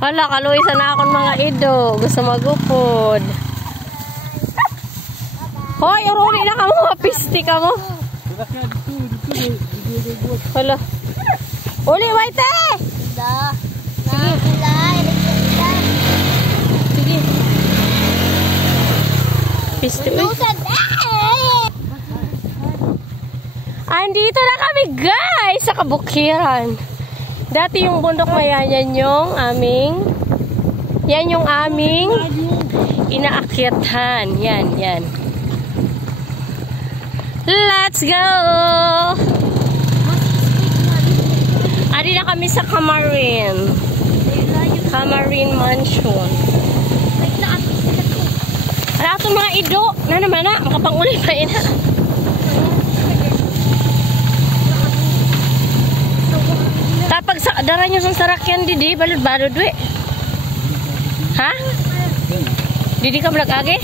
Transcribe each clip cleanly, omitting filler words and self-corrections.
Hala, kaluisan na akong mga ido. Gusto magupod. Hoy, uruli na ka mo. Pisti ka mo. Hala. Uli, waite! Sige. Pisti. Andito na kami, guys, sa kabukiran. Dati yung bundok na yan yung aming inaakyatan. Yan. Let's go! Adi na kami sa Camarin Mansion. Wala itong mga ido. Na naman na, makapanguli pa ina. Tapag sa dara nyo sa sarakyan didi, balod-balod we. Ha? Didi ka malagage?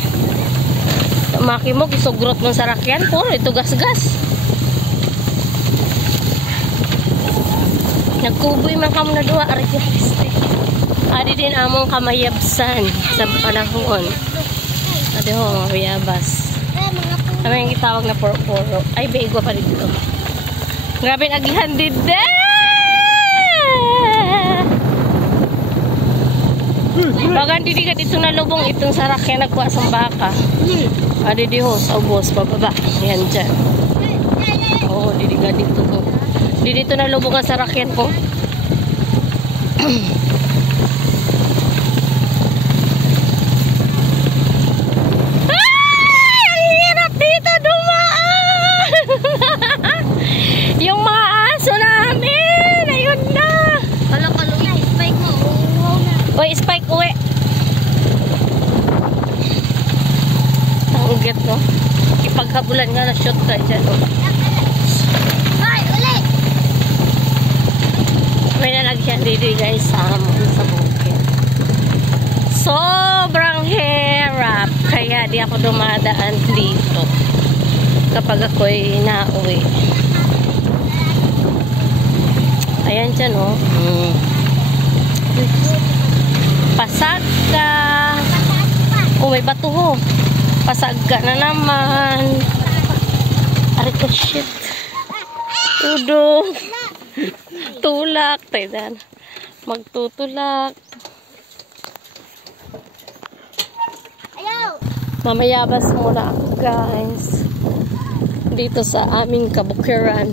Maki mo, kisugrot ng sarakyan po, ito gas-gas. Nagkuboy man ka mo na duwa, arjeste. Adi din among kamayabsan sa panahon. Adi ho, mayabas. Kami yung kitawag na poro-poro. Ay, beigwa pa dito. Grabe agihan dide! Bagan didi ka dito na lubong itong sarakyan nagkuha sa baka. Adi di ho, sa ubos, bababa. Yan dyan. Oo, didi ka dito ko. Dito na lubong ang sarakyan ko. Ay! Ang hirap dito dumaan! Yung mga aso namin! Ayun na! Kalo-kalo, spike mo. Uy, spike uwi. Ang get no? Ipaghabulan nga na shoot ka dyan. Ay, uli! May nalagyan dito guys sa bukid. Sobrang hirap. Kaya di ako dumadaan dito kapag ako'y nauwi. Ayan dyan oh. Pasagka. Oh, may bato ho. Pasagka na naman. Arito shit. Udo. Tulak. Taydan. Magtutulak. Ayaw! Mamayabas muna ako guys. Dito sa aming kabukiran.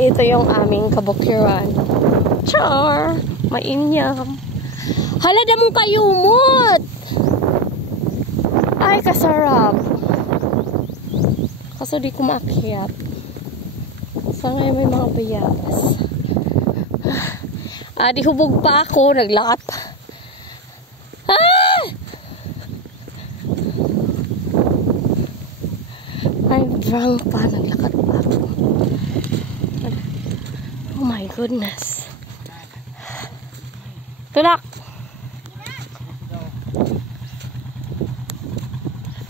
Ito yung aming kabukiran. Char! Mainyam. Halada mong kayumot! Ay, kasarap. Kaso di ko maakyat. So ngayon may mga bayabas. Di hubog pa ako. Naglakat pa. Ah! I'm drunk pa. Naglakat pa ako. Oh my goodness. Tulak.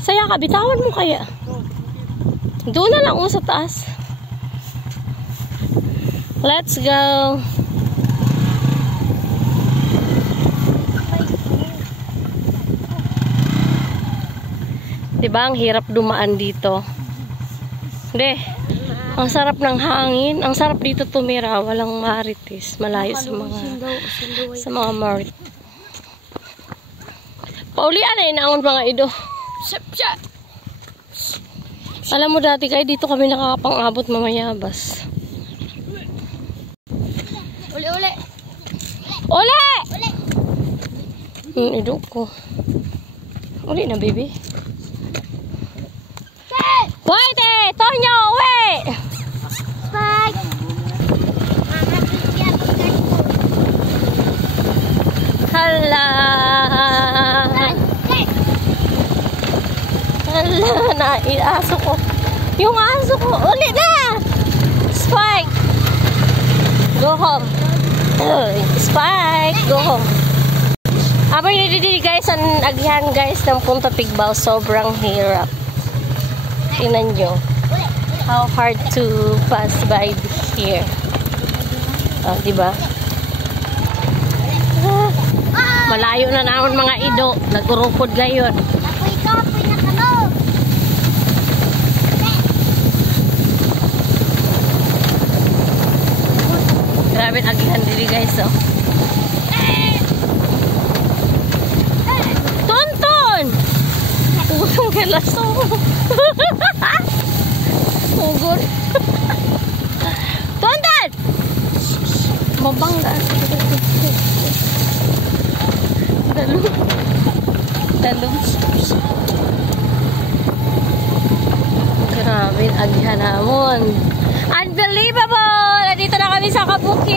Saya ka, bitawan mo kaya. Doon na lang sa taas. Let's go. Diba ang hirap dumaan dito? Hindi. Ang sarap ng hangin. Ang sarap dito tumira. Walang marites. Malayo sa mga marit. Paulian na inaon mga ido. Alam mo dati kayo dito kami nakakapang-abot mamayabas. Uli! Uli! Ido ko. Uli na baby. Wait eh! Tonyo! Wait! Spike! Hala! Hala na! Aso ko! Yung aso ko! Uli na! Spike! Go home! Spike! Go home! Abay nididili guys ang agyan guys ng Punta Tigbaw. Sobrang hirap. Tingnan nyo. How hard to pass by here. Diba? Palayo na naman mga ido. Nagurupod gayon. Kapoy na kalo. Grabe agihan diri guys, oh. Tonton! Ugang kalaso. Ugon. Tonton! Mabangga. Dalum. Dalum. Grabe agihan namon. Unbelievable! Nandito na kami sa Kabukiran.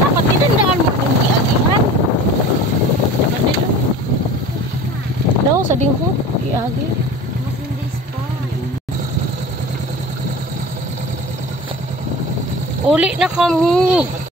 Dapat tinandaan mo kung di-agihan. Dapat dito. No, sa dingho. I-agi. Uli na kami.